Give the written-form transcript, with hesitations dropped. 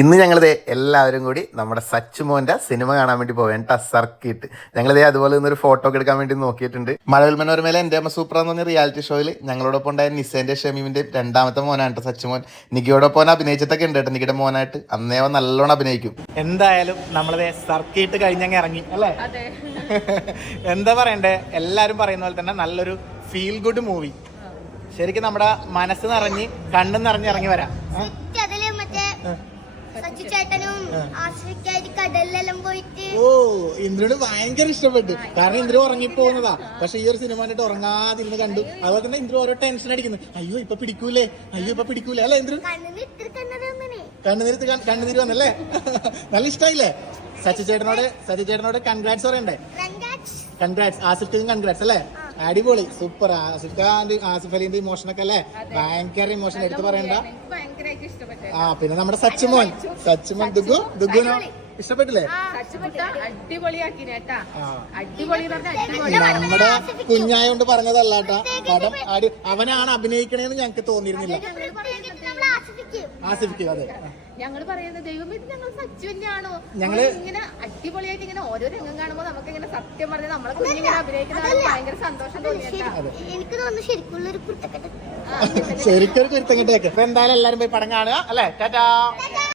ഇന്ന് ഞങ്ങളിത് എല്ലാവരും കൂടി നമ്മുടെ സച്ചുമോന്റെ സിനിമ കാണാൻ വേണ്ടി പോവേണ്ട സർക്കിട്ട് ഞങ്ങളിതേ അതുപോലെ നിന്നൊരു ഫോട്ടോ ഒക്കെ എടുക്കാൻ വേണ്ടി നോക്കിയിട്ടുണ്ട്. മഴവിൽ മനോരമയിലെ എൻ്റെ അമ്മ സൂപ്പർ എന്ന് പറഞ്ഞ റിയാലിറ്റി ഷോയിൽ ഞങ്ങളോടൊപ്പം ഉണ്ടായ നിസേന്റെ ഷമീമിന്റെ രണ്ടാമത്തെ മോനാണ് സച്ചുമോൻ. നിക്കിയോടൊപ്പം അഭിനയിച്ചിട്ടൊക്കെ ഉണ്ട് കേട്ടോ. നിക്കിയുടെ മോനായിട്ട് അന്നേവ നല്ലോണം അഭിനയിക്കും. എന്തായാലും നമ്മളത് സർക്കിട്ട് കഴിഞ്ഞങ്ങ് ഇറങ്ങി അല്ലേ? എന്താ പറയണ്ടേ, എല്ലാരും പറയുന്ന പോലെ തന്നെ നല്ലൊരു ഫീൽ ഗുഡ് മൂവി. ശരിക്കും നമ്മുടെ മനസ്സ് നിറഞ്ഞ് കണ്ണു നിറഞ്ഞ് ഇറങ്ങി വരാം. ഓ, ഇന്ദ്രന് ഭയങ്കര ഇഷ്ടപ്പെട്ടു. കാരണം ഇന്ദ്ര ഉറങ്ങിപ്പോകുന്നതാ. പക്ഷെ ഈ ഒരു സിനിമ കണ്ടിട്ട് ഉറങ്ങാതിരുന്ന് കണ്ടു. അതുപോലെ തന്നെ ഇന്ദ്ര ഓരോ ടെൻഷൻ അടിക്കുന്നു. അയ്യോ ഇപ്പൊ പിടിക്കൂലേ, അയ്യോ ഇപ്പൊ പിടിക്കൂലേ അല്ലെ ഇന്ദ്ര? കണ്ണുനീര് വന്നല്ലേ? നല്ല ഇഷ്ടായില്ലേ? സച്ചി ചേട്ടനോട് കൺഗ്രാറ്റ്സ് പറയണ്ടേ? കൺഗ്രാറ്റ്സ്. ആസിഫിക്കും കൺഗ്രാറ്റ്സ് അല്ലേ? അടിപൊളി, സൂപ്പർ. ആസിഫ് അലിന്റെ ഇമോഷനൊക്കെ അല്ലേ? ഭയങ്കര ഇമോഷൻ, എടുത്ത് പറയണ്ട. പിന്നെ നമ്മുടെ സച്ചുമോൻ ദുഗുനോ ഇഷ്ടപ്പെട്ടില്ലേ? നമ്മുടെ കുഞ്ഞായോണ്ട് പറഞ്ഞതല്ലാട്ടാ. പടം അവനാണ് അഭിനയിക്കണേന്ന് ഞങ്ങക്ക് തോന്നിയിരുന്നില്ല. ആസിഫിക്ക് അതെ. ഞങ്ങള് പറയുന്നത് ദൈവമേ ഞങ്ങൾ സച്ചു തന്നെയാണോ? ഇങ്ങനെ അടിപൊളിയായിട്ട് ഇങ്ങനെ ഓരോ രംഗം കാണുമ്പോൾ നമുക്ക് ഇങ്ങനെ സത്യം പറഞ്ഞ നമ്മളെ കുഞ്ഞിങ്ങനെ അഭിനയിക്കുന്ന ഭയങ്കര സന്തോഷം തോന്നിയിട്ടാ. എനിക്ക് തോന്നുന്നു ശരിക്കുള്ളൊരു കുരുത്തക്കെട്ട്. ശരിക്കൊരു കുരുത്തക്കെട്ടൊക്കെ. എന്തായാലും എല്ലാരും പോയി പടം കാണുക അല്ലേ? ടാറ്റാ.